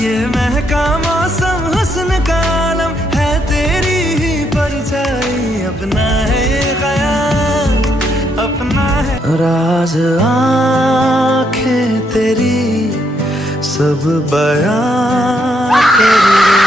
ये महका मौसम हुस्न का आलम है, तेरी ही परछाई। अपना है ये ख्याल, अपना है राज आँखें तेरी सब बयां तेरी।